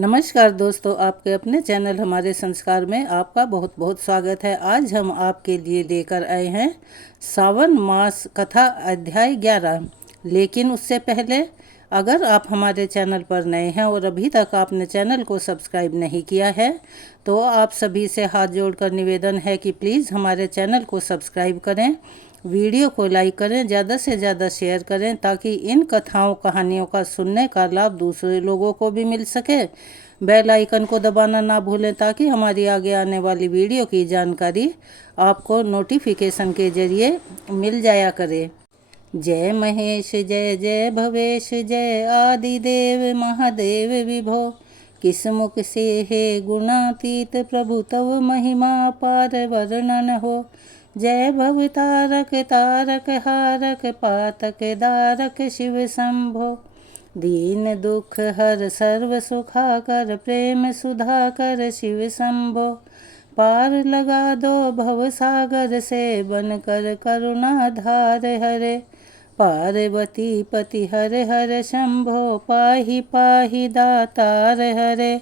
नमस्कार दोस्तों, आपके अपने चैनल हमारे संस्कार में आपका बहुत बहुत स्वागत है। आज हम आपके लिए लेकर आए हैं सावन मास कथा अध्याय 11। लेकिन उससे पहले अगर आप हमारे चैनल पर नए हैं और अभी तक आपने चैनल को सब्सक्राइब नहीं किया है तो आप सभी से हाथ जोड़कर निवेदन है कि प्लीज़ हमारे चैनल को सब्सक्राइब करें, वीडियो को लाइक करें, ज़्यादा से ज़्यादा शेयर करें ताकि इन कथाओं कहानियों का सुनने का लाभ दूसरे लोगों को भी मिल सके। बेल आइकन को दबाना ना भूलें ताकि हमारी आगे आने वाली वीडियो की जानकारी आपको नोटिफिकेशन के जरिए मिल जाया करे। जय महेश जय जय भवेश, जय आदिदेव महादेव विभो। किस मुख से हे गुणातीत, प्रभु तव महिमा पार वर्णन हो। जय भव तारक तारक हारक, पातक दारक शिव शंभो। दीन दुख हर सर्व सुखाकर, प्रेम सुधाकर शिव शंभो। पार लगा दो भव सागर से, बन कर करुणा धार हरे। पार्वती पति हरे हरे शंभो, पाहि पाहि दातार हरे।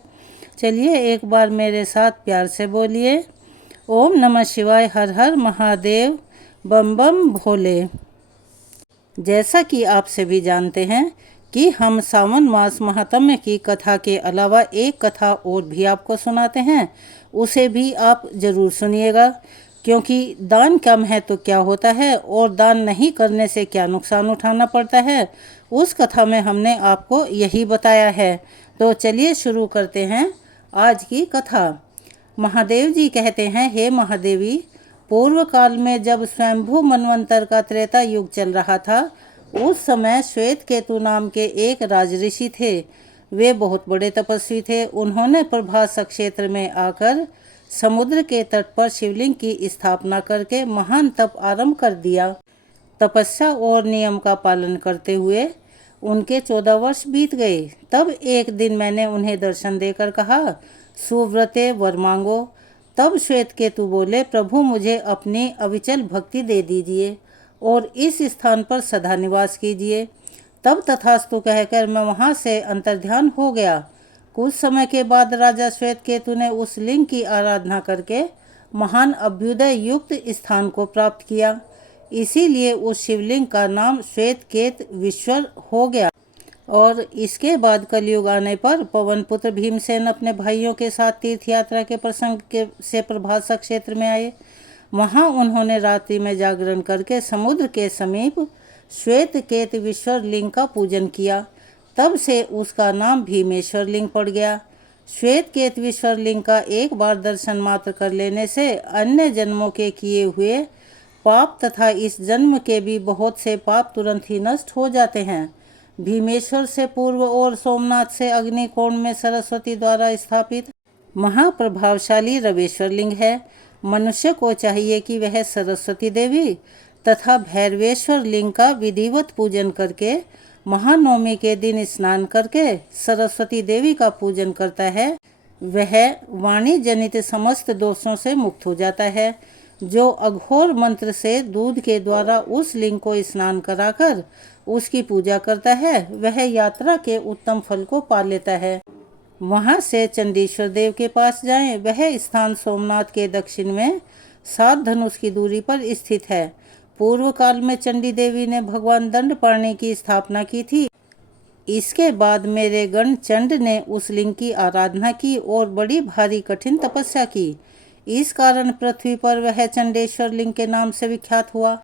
चलिए एक बार मेरे साथ प्यार से बोलिए, ओम नमः शिवाय, हर हर महादेव, बम बम भोले। जैसा कि आप सभी जानते हैं कि हम सावन मास महात्म्य की कथा के अलावा एक कथा और भी आपको सुनाते हैं, उसे भी आप ज़रूर सुनिएगा। क्योंकि दान कम है तो क्या होता है और दान नहीं करने से क्या नुकसान उठाना पड़ता है, उस कथा में हमने आपको यही बताया है। तो चलिए शुरू करते हैं आज की कथा। महादेव जी कहते हैं, हे महादेवी, पूर्व काल में जब स्वयंभू मनवंतर का त्रेता युग चल रहा था, उस समय श्वेत केतु नाम के एक राजऋषि थे। वे बहुत बड़े तपस्वी थे। उन्होंने प्रभास क्षेत्र में आकर समुद्र के तट पर शिवलिंग की स्थापना करके महान तप आरंभ कर दिया। तपस्या और नियम का पालन करते हुए उनके 14 वर्ष बीत गए। तब एक दिन मैंने उन्हें दर्शन देकर कहा, सुव्रते वर मांगो। तब श्वेत केतु बोले, प्रभु मुझे अपनी अविचल भक्ति दे दीजिए और इस स्थान पर सदा निवास कीजिए। तब तथास्तु कहकर मैं वहाँ से अंतर्ध्यान हो गया। कुछ समय के बाद राजा श्वेत केतु ने उस लिंग की आराधना करके महान अभ्युदय युक्त स्थान को प्राप्त किया। इसीलिए उस शिवलिंग का नाम श्वेत केत विश्वर हो गया। और इसके बाद कलयुग आने पर पवन पुत्र भीमसेन अपने भाइयों के साथ तीर्थ यात्रा के प्रसंग से प्रभास क्षेत्र में आए। वहाँ उन्होंने रात्रि में जागरण करके समुद्र के समीप श्वेत केत विश्वर लिंग का पूजन किया। तब से उसका नाम भीमेश्वर लिंग पड़ गया। श्वेत केत विश्वर लिंग का एक बार दर्शन मात्र कर लेने से अन्य जन्मों के किए हुए पाप तथा इस जन्म के भी बहुत से पाप तुरंत ही नष्ट हो जाते हैं। भीमेश्वर से पूर्व और सोमनाथ से अग्निकोण में सरस्वती द्वारा स्थापित महाप्रभावशाली रवेश्वर लिंग है। मनुष्य को चाहिए कि वह सरस्वती देवी तथा भैरवेश्वर लिंग का विधिवत पूजन करके महानवमी के दिन स्नान करके सरस्वती देवी का पूजन करता है। वह वाणी जनित समस्त दोषों से मुक्त हो जाता है। जो अघोर मंत्र से दूध के द्वारा उस लिंग को स्नान कराकर उसकी पूजा करता है, वह यात्रा के उत्तम फल को पा लेता है। वहाँ से चंडीश्वर देव के पास जाएं। वह स्थान सोमनाथ के दक्षिण में 7 धनुष की दूरी पर स्थित है। पूर्व काल में चंडी देवी ने भगवान दंडपाणि की स्थापना की थी। इसके बाद मेरे गण चंड ने उस लिंग की आराधना की और बड़ी भारी कठिन तपस्या की। इस कारण पृथ्वी पर वह चंडेश्वर लिंग के नाम से विख्यात हुआ।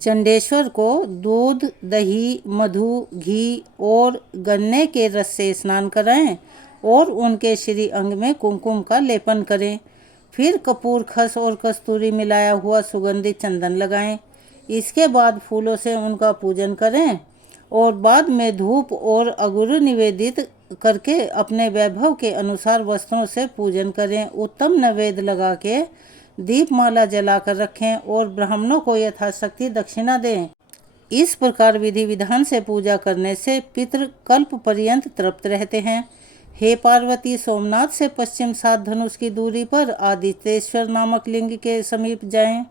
चंडेश्वर को दूध, दही, मधु, घी और गन्ने के रस से स्नान कराएं और उनके श्री अंग में कुमकुम का लेपन करें। फिर कपूर, खस और कस्तूरी मिलाया हुआ सुगंधित चंदन लगाएं। इसके बाद फूलों से उनका पूजन करें और बाद में धूप और अगुरु निवेदित करके अपने वैभव के अनुसार वस्त्रों से पूजन करें। उत्तम नैवेद्य लगा के दीपमाला जलाकर रखें और ब्राह्मणों को यथाशक्ति दक्षिणा दें। इस प्रकार विधि विधान से पूजा करने से पितृ कल्प पर्यंत तृप्त रहते हैं। हे पार्वती, सोमनाथ से पश्चिम 7 धनुष की दूरी पर आदित्येश्वर नामक लिंग के समीप जाएं,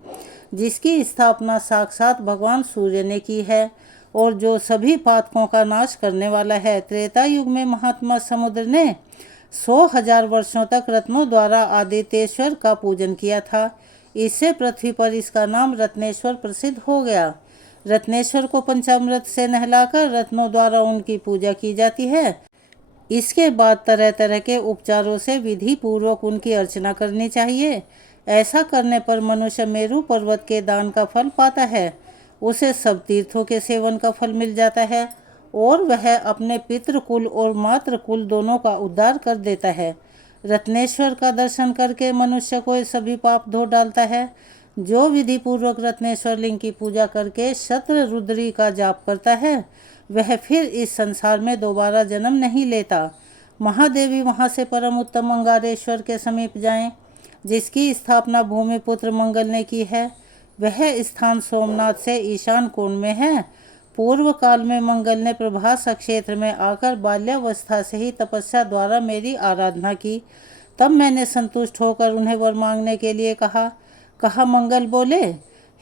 जिसकी स्थापना साक्षात भगवान सूर्य ने की है और जो सभी पातकों का नाश करने वाला है। त्रेता युग में महात्मा समुद्र ने 100,000 वर्षों तक रत्नों द्वारा आदित्येश्वर का पूजन किया था। इससे पृथ्वी पर इसका नाम रत्नेश्वर प्रसिद्ध हो गया। रत्नेश्वर को पंचामृत से नहलाकर रत्नों द्वारा उनकी पूजा की जाती है। इसके बाद तरह तरह के उपचारों से विधि पूर्वक उनकी अर्चना करनी चाहिए। ऐसा करने पर मनुष्य मेरु पर्वत के दान का फल पाता है, उसे सब तीर्थों के सेवन का फल मिल जाता है और वह अपने पितृकुल और मातृकुल दोनों का उद्धार कर देता है। रत्नेश्वर का दर्शन करके मनुष्य को सभी पाप धो डालता है। जो विधि पूर्वक रत्नेश्वर लिंग की पूजा करके शत्र रुद्री का जाप करता है, वह फिर इस संसार में दोबारा जन्म नहीं लेता। महादेवी वहाँ से परम उत्तम अंगारेश्वर के समीप जाएं, जिसकी स्थापना भूमिपुत्र मंगल ने की है। वह स्थान सोमनाथ से ईशान कोण में है। पूर्व काल में मंगल ने प्रभास क्षेत्र में आकर बाल्यावस्था से ही तपस्या द्वारा मेरी आराधना की। तब मैंने संतुष्ट होकर उन्हें वर मांगने के लिए कहा मंगल बोले,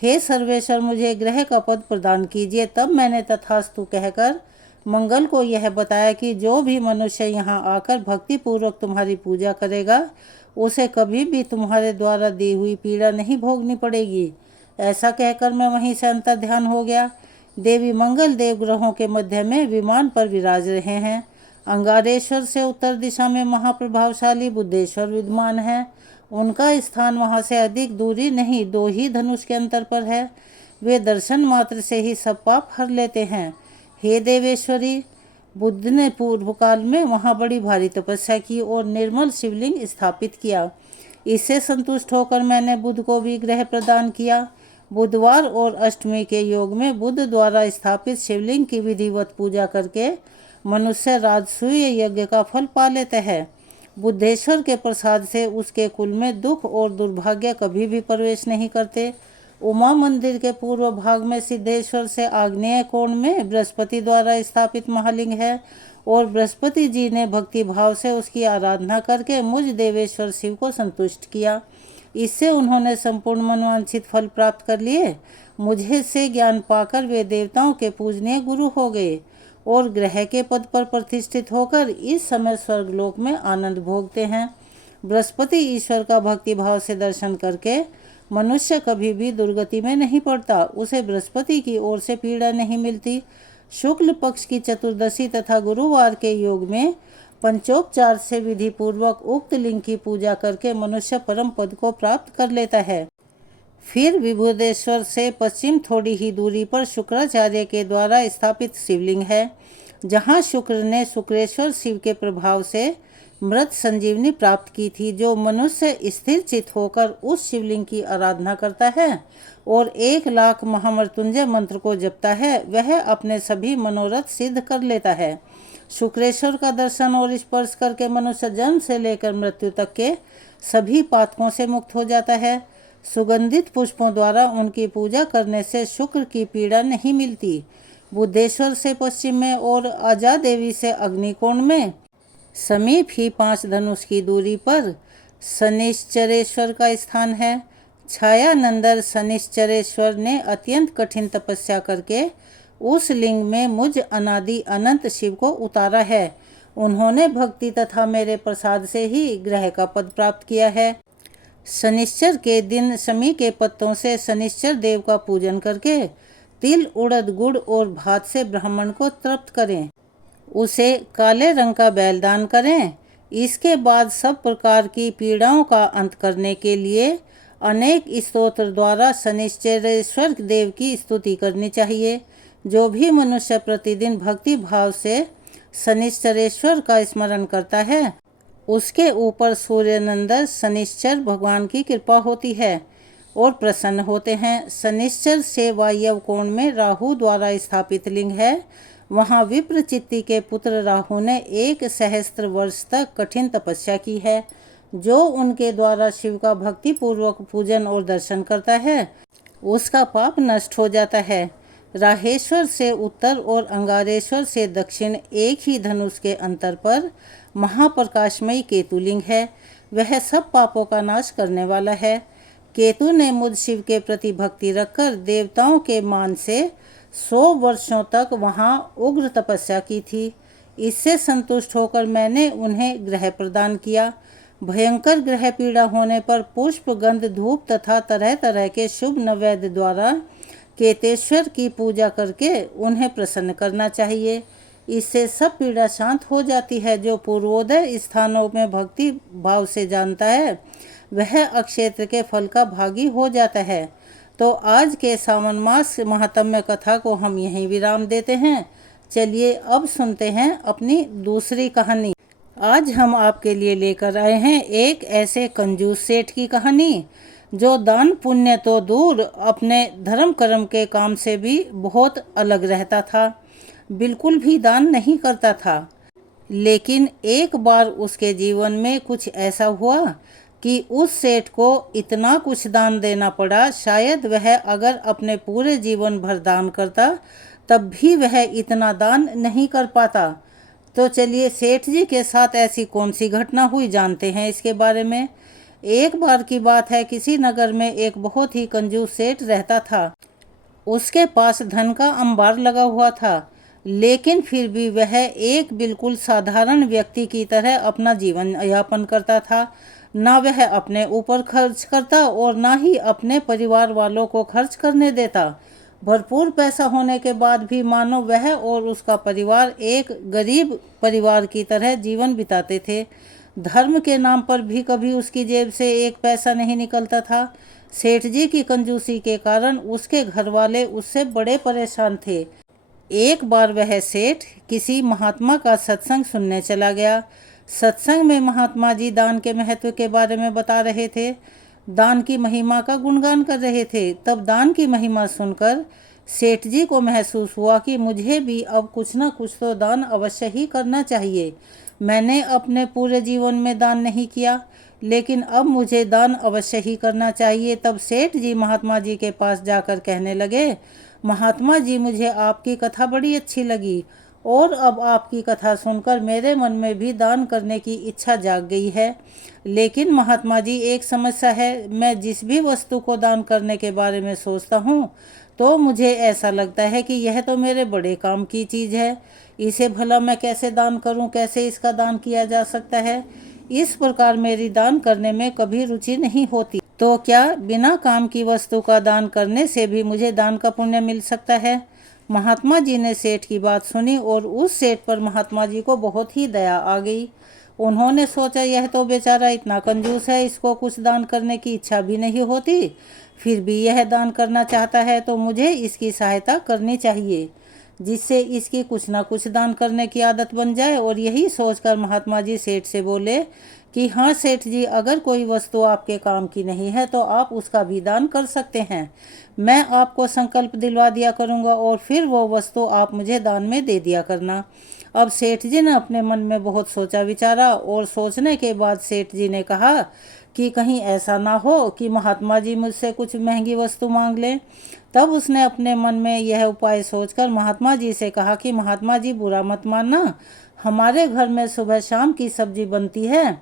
हे सर्वेश्वर, मुझे ग्रह का पद प्रदान कीजिए। तब मैंने तथास्तु कहकर मंगल को यह बताया कि जो भी मनुष्य यहाँ आकर भक्ति पूर्वक तुम्हारी पूजा करेगा, उसे कभी भी तुम्हारे द्वारा दी हुई पीड़ा नहीं भोगनी पड़ेगी। ऐसा कहकर मैं वहीं से अंतर ध्यान हो गया। देवी मंगल देव ग्रहों के मध्य में विमान पर विराज रहे हैं। अंगारेश्वर से उत्तर दिशा में महाप्रभावशाली बुद्धेश्वर विद्यमान है। उनका स्थान वहाँ से अधिक दूरी नहीं, 2 ही धनुष के अंतर पर है। वे दर्शन मात्र से ही सब पाप हर लेते हैं। हे देवेश्वरी, बुद्ध ने पूर्व काल में वहाँ बड़ी भारी तपस्या की और निर्मल शिवलिंग स्थापित किया। इससे संतुष्ट होकर मैंने बुद्ध को भी ग्रह प्रदान किया। बुधवार और अष्टमी के योग में बुद्ध द्वारा स्थापित शिवलिंग की विधिवत पूजा करके मनुष्य राजसूय यज्ञ का फल पा लेता है। बुद्धेश्वर के प्रसाद से उसके कुल में दुख और दुर्भाग्य कभी भी प्रवेश नहीं करते। उमा मंदिर के पूर्व भाग में सिद्धेश्वर से आग्नेय कोण में बृहस्पति द्वारा स्थापित महालिंग है और बृहस्पति जी ने भक्ति भाव से उसकी आराधना करके मुझ देवेश्वर शिव को संतुष्ट किया। इससे उन्होंने संपूर्ण मनवांछित फल प्राप्त कर लिए। मुझे से ज्ञान पाकर वे देवताओं के पूजनीय गुरु हो गए और ग्रह के पद पर प्रतिष्ठित होकर इस समय स्वर्गलोक में आनंद भोगते हैं। बृहस्पति ईश्वर का भक्ति भाव से दर्शन करके मनुष्य कभी भी दुर्गति में नहीं पड़ता। उसे बृहस्पति की ओर से पीड़ा नहीं मिलती। शुक्ल पक्ष की चतुर्दशी तथा गुरुवार के योग में पंचोपचार से विधि पूर्वक उक्त लिंग की पूजा करके मनुष्य परम पद को प्राप्त कर लेता है। फिर विभुदेश्वर से पश्चिम थोड़ी ही दूरी पर शुक्राचार्य के द्वारा स्थापित शिवलिंग है, जहाँ शुक्र ने शुक्रेश्वर शिव के प्रभाव से मृत संजीवनी प्राप्त की थी। जो मनुष्य स्थिर चित होकर उस शिवलिंग की आराधना करता है और 1,00,000 महामृत्युंजय मंत्र को जपता है, वह अपने सभी मनोरथ सिद्ध कर लेता है। शुक्रेश्वर का दर्शन और स्पर्श करके मनुष्य जन्म से लेकर मृत्यु तक के सभी पातकों से मुक्त हो जाता है। सुगंधित पुष्पों द्वारा उनकी पूजा करने से शुक्र की पीड़ा नहीं मिलती। बुद्धेश्वर से पश्चिम में और अजा देवी से अग्निकोण में समीप ही 5 धनुष की दूरी पर शनिश्चरेश्वर का स्थान है। छायानंदर शनिश्चरेश्वर ने अत्यंत कठिन तपस्या करके उस लिंग में मुझ अनादि अनंत शिव को उतारा है। उन्होंने भक्ति तथा मेरे प्रसाद से ही ग्रह का पद प्राप्त किया है। शनिश्चर के दिन शमी के पत्तों से शनिश्चर देव का पूजन करके तिल, उड़द, गुड़ और भात से ब्राह्मण को तृप्त करें। उसे काले रंग का बैल दान करें। इसके बाद सब प्रकार की पीड़ाओं का अंत करने के लिए अनेक स्तोत्र द्वारा शनिश्चरेश्वर देव की स्तुति करनी चाहिए। जो भी मनुष्य प्रतिदिन भक्ति भाव से शनिश्चरेश्वर का स्मरण करता है, उसके ऊपर सूर्यनंदन शनिश्चर भगवान की कृपा होती है और प्रसन्न होते हैं। शनिश्चर से वायव्य कोण में राहु द्वारा स्थापित लिंग है। वहाँ विप्रचित्ति के पुत्र राहु ने 1 सहस्त्र वर्ष तक कठिन तपस्या की है। जो उनके द्वारा शिव का भक्ति पूर्वक पूजन और दर्शन करता है, उसका पाप नष्ट हो जाता है। राहेश्वर से उत्तर और अंगारेश्वर से दक्षिण एक ही धनुष के अंतर पर महाप्रकाशमयी केतुलिंग है। वह सब पापों का नाश करने वाला है। केतु ने मुझ शिव के प्रति भक्ति रखकर देवताओं के मान से 100 वर्षों तक वहाँ उग्र तपस्या की थी। इससे संतुष्ट होकर मैंने उन्हें गृह प्रदान किया। भयंकर ग्रह पीड़ा होने पर पुष्प, गंध, धूप तथा तरह तरह के शुभ नैवेद्य द्वारा केतेश्वर की पूजा करके उन्हें प्रसन्न करना चाहिए। इससे सब पीड़ा शांत हो जाती है। जो पूर्वोदय स्थानों में भक्ति भाव से जानता है वह अक्षेत्र के फल का भागी हो जाता है। तो आज के सावन मास महात्म्य कथा को हम यहीं विराम देते हैं। चलिए अब सुनते हैं अपनी दूसरी कहानी। आज हम आपके लिए लेकर आए हैं एक ऐसे कंजूस सेठ की कहानी जो दान पुण्य तो दूर अपने धर्म कर्म के काम से भी बहुत अलग रहता था। बिल्कुल भी दान नहीं करता था। लेकिन एक बार उसके जीवन में कुछ ऐसा हुआ कि उस सेठ को इतना कुछ दान देना पड़ा। शायद वह अगर अपने पूरे जीवन भर दान करता तब भी वह इतना दान नहीं कर पाता। तो चलिए सेठ जी के साथ ऐसी कौन सी घटना हुई जानते हैं इसके बारे में। एक बार की बात है, किसी नगर में एक बहुत ही कंजूस सेठ रहता था। उसके पास धन का अंबार लगा हुआ था, लेकिन फिर भी वह एक बिल्कुल साधारण व्यक्ति की तरह अपना जीवन यापन करता था। ना वह अपने ऊपर खर्च करता और ना ही अपने परिवार वालों को खर्च करने देता। भरपूर पैसा होने के बाद भी मानो वह और उसका परिवार एक गरीब परिवार की तरह जीवन बिताते थे। धर्म के नाम पर भी कभी उसकी जेब से एक पैसा नहीं निकलता था। सेठ जी की कंजूसी के कारण उसके घर वाले उससे बड़े परेशान थे। एक बार वह सेठ किसी महात्मा का सत्संग सुनने चला गया। सत्संग में महात्मा जी दान के महत्व के बारे में बता रहे थे, दान की महिमा का गुणगान कर रहे थे। तब दान की महिमा सुनकर सेठ जी को महसूस हुआ कि मुझे भी अब कुछ न कुछ तो दान अवश्य ही करना चाहिए। मैंने अपने पूरे जीवन में दान नहीं किया, लेकिन अब मुझे दान अवश्य ही करना चाहिए। तब सेठ जी महात्मा जी के पास जाकर कहने लगे, महात्मा जी, मुझे आपकी कथा बड़ी अच्छी लगी और अब आपकी कथा सुनकर मेरे मन में भी दान करने की इच्छा जाग गई है। लेकिन महात्मा जी, एक समस्या है। मैं जिस भी वस्तु को दान करने के बारे में सोचता हूँ तो मुझे ऐसा लगता है कि यह तो मेरे बड़े काम की चीज़ है, इसे भला मैं कैसे दान करूँ, कैसे इसका दान किया जा सकता है। इस प्रकार मेरी दान करने में कभी रुचि नहीं होती। तो क्या बिना काम की वस्तु का दान करने से भी मुझे दान का पुण्य मिल सकता है? महात्मा जी ने सेठ की बात सुनी और उस सेठ पर महात्मा जी को बहुत ही दया आ गई। उन्होंने सोचा, यह तो बेचारा इतना कंजूस है, इसको कुछ दान करने की इच्छा भी नहीं होती, फिर भी यह दान करना चाहता है, तो मुझे इसकी सहायता करनी चाहिए जिससे इसकी कुछ ना कुछ दान करने की आदत बन जाए। और यही सोचकर महात्मा जी सेठ से बोले कि हाँ सेठ जी, अगर कोई वस्तु आपके काम की नहीं है तो आप उसका भी दान कर सकते हैं। मैं आपको संकल्प दिलवा दिया करूँगा और फिर वो वस्तु आप मुझे दान में दे दिया करना। अब सेठ जी ने अपने मन में बहुत सोचा विचारा और सोचने के बाद सेठ जी ने कहा कि कहीं ऐसा ना हो कि महात्मा जी मुझसे कुछ महंगी वस्तु मांग लें। तब उसने अपने मन में यह उपाय सोचकर महात्मा जी से कहा कि महात्मा जी, बुरा मत मानना, हमारे घर में सुबह शाम की सब्जी बनती है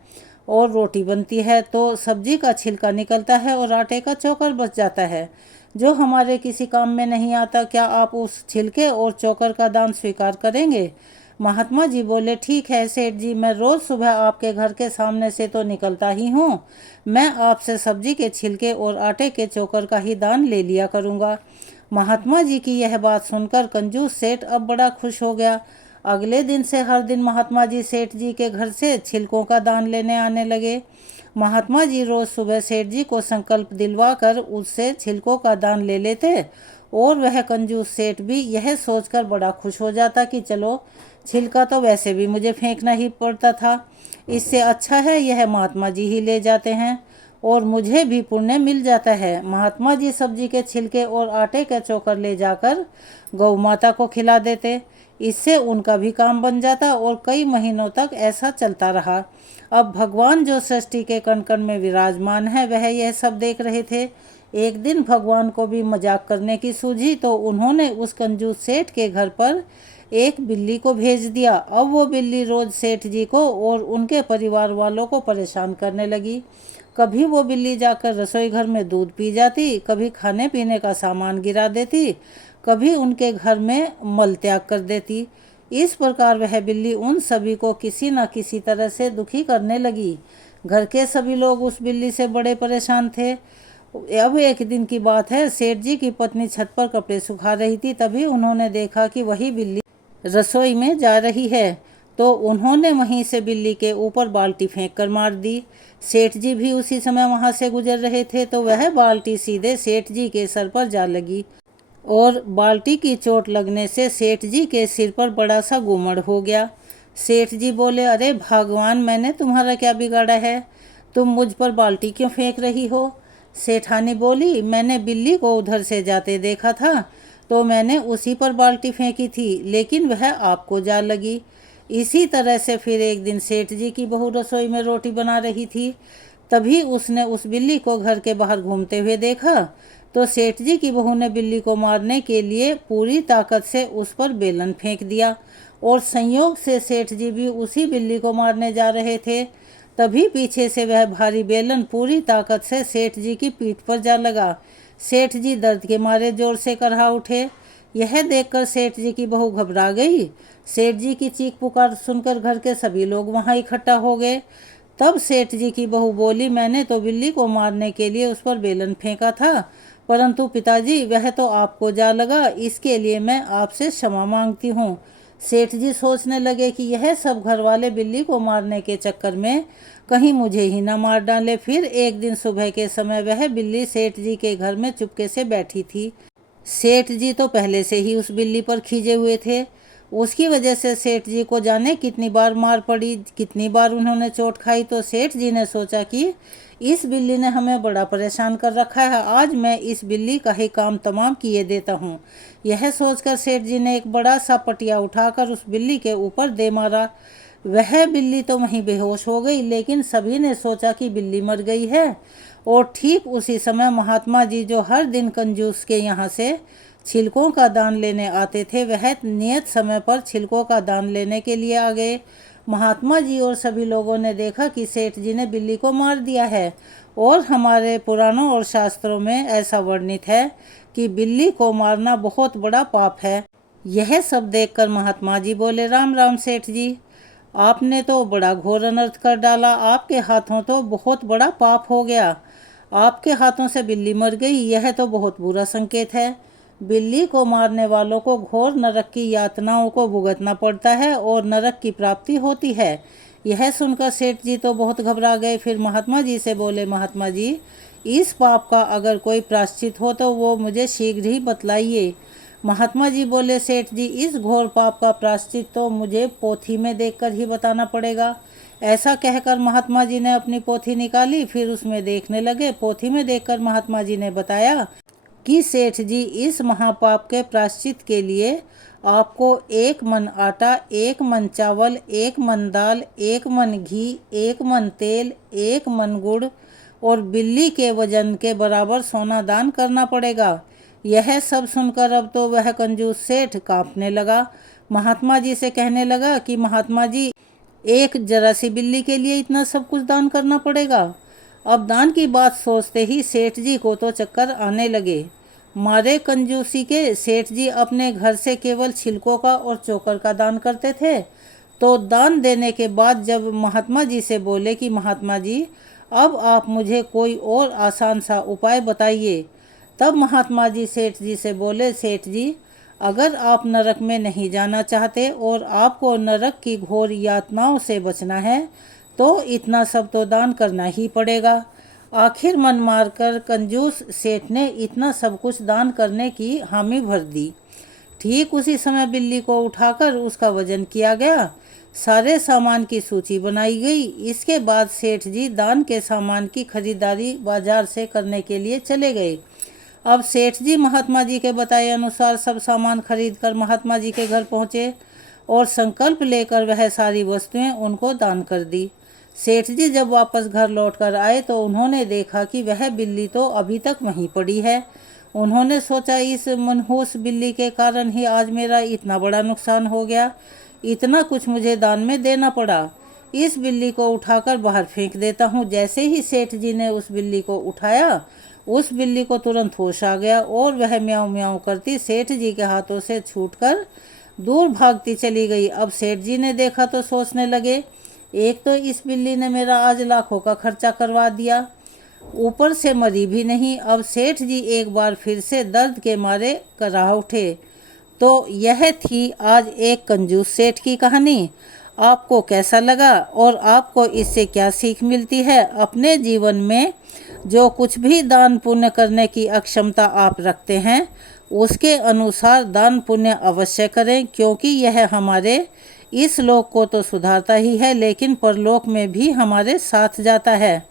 और रोटी बनती है, तो सब्जी का छिलका निकलता है और आटे का चोकर बच जाता है जो हमारे किसी काम में नहीं आता। क्या आप उस छिलके और चोकर का दान स्वीकार करेंगे? महात्मा जी बोले, ठीक है सेठ जी, मैं रोज़ सुबह आपके घर के सामने से तो निकलता ही हूँ, मैं आपसे सब्जी के छिलके और आटे के चोकर का ही दान ले लिया करूँगा। महात्मा जी की यह बात सुनकर कंजूस सेठ अब बड़ा खुश हो गया। अगले दिन से हर दिन महात्मा जी सेठ जी के घर से छिलकों का दान लेने आने लगे। महात्मा जी रोज़ सुबह सेठ जी को संकल्प दिलवा कर उससे छिलकों का दान ले लेते और वह कंजूस सेठ भी यह सोचकर बड़ा खुश हो जाता कि चलो, छिलका तो वैसे भी मुझे फेंकना ही पड़ता था, इससे अच्छा है यह महात्मा जी ही ले जाते हैं और मुझे भी पुण्य मिल जाता है। महात्मा जी सब्जी के छिलके और आटे का चोकर ले जाकर गौ माता को खिला देते, इससे उनका भी काम बन जाता और कई महीनों तक ऐसा चलता रहा। अब भगवान जो सृष्टि के कण कण में विराजमान है वह यह सब देख रहे थे। एक दिन भगवान को भी मजाक करने की सूझी तो उन्होंने उस कंजूस सेठ के घर पर एक बिल्ली को भेज दिया। अब वो बिल्ली रोज सेठ जी को और उनके परिवार वालों को परेशान करने लगी। कभी वो बिल्ली जाकर रसोई घर में दूध पी जाती, कभी खाने पीने का सामान गिरा देती, कभी उनके घर में मल त्याग कर देती। इस प्रकार वह बिल्ली उन सभी को किसी न किसी तरह से दुखी करने लगी। घर के सभी लोग उस बिल्ली से बड़े परेशान थे। अब एक दिन की बात है, सेठ जी की पत्नी छत पर कपड़े सुखा रही थी। तभी उन्होंने देखा कि वही बिल्ली रसोई में जा रही है, तो उन्होंने वहीं से बिल्ली के ऊपर बाल्टी फेंक कर मार दी। सेठ जी भी उसी समय वहां से गुजर रहे थे, तो वह बाल्टी सीधे सेठ जी के सर पर जा लगी और बाल्टी की चोट लगने से सेठ जी के सिर पर बड़ा सा घूमड़ हो गया। सेठ जी बोले, अरे भगवान, मैंने तुम्हारा क्या बिगाड़ा है? तुम मुझ पर बाल्टी क्यों फेंक रही हो? सेठानी बोली, मैंने बिल्ली को उधर से जाते देखा था, तो मैंने उसी पर बाल्टी फेंकी थी, लेकिन वह आपको जा लगी। इसी तरह से फिर एक दिन सेठ जी की बहू रसोई में रोटी बना रही थी। तभी उसने उस बिल्ली को घर के बाहर घूमते हुए देखा, तो सेठ जी की बहू ने बिल्ली को मारने के लिए पूरी ताकत से उस पर बेलन फेंक दिया और संयोग से सेठ जी भी उसी बिल्ली को मारने जा रहे थे। तभी पीछे से वह भारी बेलन पूरी ताकत से सेठ जी की पीठ पर जा लगा। सेठ जी दर्द के मारे जोर से करहा उठे। यह देखकर सेठ जी की बहू घबरा गई। सेठ जी की चीख पुकार सुनकर घर के सभी लोग वहां इकट्ठा हो गए। तब सेठ जी की बहू बोली, मैंने तो बिल्ली को मारने के लिए उस पर बेलन फेंका था, परंतु पिताजी वह तो आपको जा लगा, इसके लिए मैं आपसे क्षमा मांगती हूँ। सेठ जी सोचने लगे कि यह सब घर वाले बिल्ली को मारने के चक्कर में कहीं मुझे ही न मार डाले। फिर एक दिन सुबह के समय वह बिल्ली सेठ जी के घर में चुपके से बैठी थी। सेठ जी तो पहले से ही उस बिल्ली पर खींचे हुए थे। उसकी वजह से सेठ जी को जाने कितनी बार मार पड़ी, कितनी बार उन्होंने चोट खाई। तो सेठ जी ने सोचा कि इस बिल्ली ने हमें बड़ा परेशान कर रखा है, आज मैं इस बिल्ली का ही काम तमाम किए देता हूँ। यह सोचकर सेठ जी ने एक बड़ा सा पटिया उठाकर उस बिल्ली के ऊपर दे मारा। वह बिल्ली तो वहीं बेहोश हो गई, लेकिन सभी ने सोचा कि बिल्ली मर गई है। और ठीक उसी समय महात्मा जी, जो हर दिन कंजूस के यहाँ से छिलकों का दान लेने आते थे, वह नियत समय पर छिलकों का दान लेने के लिए आ गए। महात्मा जी और सभी लोगों ने देखा कि सेठ जी ने बिल्ली को मार दिया है, और हमारे पुराणों और शास्त्रों में ऐसा वर्णित है कि बिल्ली को मारना बहुत बड़ा पाप है। यह सब देखकर महात्मा जी बोले, राम राम सेठ जी, आपने तो बड़ा घोर अनर्थ कर डाला। आपके हाथों तो बहुत बड़ा पाप हो गया। आपके हाथों से बिल्ली मर गई, यह तो बहुत बुरा संकेत है। बिल्ली को मारने वालों को घोर नरक की यातनाओं को भुगतना पड़ता है और नरक की प्राप्ति होती है। यह सुनकर सेठ जी तो बहुत घबरा गए। फिर महात्मा जी से बोले, महात्मा जी, इस पाप का अगर कोई प्रायश्चित हो तो वो मुझे शीघ्र ही बतलाइए। महात्मा जी बोले, सेठ जी, इस घोर पाप का प्रायश्चित तो मुझे पोथी में देखकर ही बताना पड़ेगा। ऐसा कहकर महात्मा जी ने अपनी पोथी निकाली, फिर उसमें देखने लगे। पोथी में देखकर महात्मा जी ने बताया कि सेठ जी, इस महापाप के प्रायश्चित के लिए आपको 1 मन आटा, 1 मन चावल, 1 मन दाल, 1 मन घी, 1 मन तेल, 1 मन गुड़ और बिल्ली के वजन के बराबर सोना दान करना पड़ेगा। यह सब सुनकर अब तो वह कंजूस सेठ कांपने लगा। महात्मा जी से कहने लगा कि महात्मा जी, एक जरा सी बिल्ली के लिए इतना सब कुछ दान करना पड़ेगा। अब दान की बात सोचते ही सेठ जी को तो चक्कर आने लगे। मारे कंजूसी के सेठ जी अपने घर से केवल छिलकों का और चोकर का दान करते थे। तो दान देने के बाद जब महात्मा जी से बोले कि महात्मा जी, अब आप मुझे कोई और आसान सा उपाय बताइए। तब महात्मा जी सेठ जी से बोले, सेठ जी, अगर आप नरक में नहीं जाना चाहते और आपको नरक की घोर यातनाओं से बचना है, तो इतना सब तो दान करना ही पड़ेगा। आखिर मन मारकर कंजूस सेठ ने इतना सब कुछ दान करने की हामी भर दी। ठीक उसी समय बिल्ली को उठाकर उसका वजन किया गया। सारे सामान की सूची बनाई गई। इसके बाद सेठ जी दान के सामान की खरीदारी बाजार से करने के लिए चले गए। अब सेठ जी महात्मा जी के बताए अनुसार सब सामान खरीद कर महात्मा जी के घर पहुँचे और संकल्प लेकर वह सारी वस्तुएं उनको दान कर दी। सेठ जी जब वापस घर लौटकर आए तो उन्होंने देखा कि वह बिल्ली तो अभी तक वहीं पड़ी है। उन्होंने सोचा, इस मनहूस बिल्ली के कारण ही आज मेरा इतना बड़ा नुकसान हो गया, इतना कुछ मुझे दान में देना पड़ा। इस बिल्ली को उठाकर बाहर फेंक देता हूँ। जैसे ही सेठ जी ने उस बिल्ली को उठाया, उस बिल्ली को तुरंत होश आ गया और वह म्याऊं म्याऊं करती सेठ जी के हाथों से छूटकर दूर भागती चली गई। अब सेठ जी ने देखा तो सोचने लगे, एक तो इस बिल्ली ने मेरा आज लाखों का खर्चा करवा दिया, ऊपर से मरी भी नहीं। अब सेठ जी एक बार फिर से दर्द के मारे कराह उठे। तो यह थी आज एक कंजूस सेठ की कहानी। आपको कैसा लगा और आपको इससे क्या सीख मिलती है? अपने जीवन में जो कुछ भी दान पुण्य करने की अक्षमता आप रखते हैं, उसके अनुसार दान पुण्य अवश्य करें, क्योंकि यह हमारे इस लोक को तो सुधारता ही है, लेकिन परलोक में भी हमारे साथ जाता है।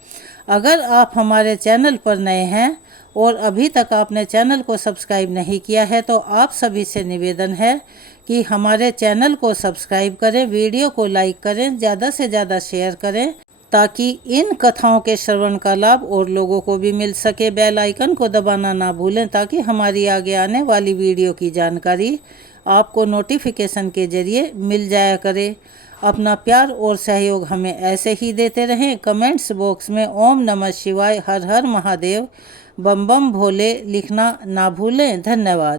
अगर आप हमारे चैनल पर नए हैं और अभी तक आपने चैनल को सब्सक्राइब नहीं किया है, तो आप सभी से निवेदन है कि हमारे चैनल को सब्सक्राइब करें, वीडियो को लाइक करें, ज़्यादा से ज़्यादा शेयर करें, ताकि इन कथाओं के श्रवण का लाभ और लोगों को भी मिल सके। बेल आइकन को दबाना ना भूलें, ताकि हमारी आगे आने वाली वीडियो की जानकारी आपको नोटिफिकेशन के जरिए मिल जाया करे। अपना प्यार और सहयोग हमें ऐसे ही देते रहें। कमेंट्स बॉक्स में ओम नमः शिवाय, हर हर महादेव, बम बम भोले लिखना ना भूलें। धन्यवाद।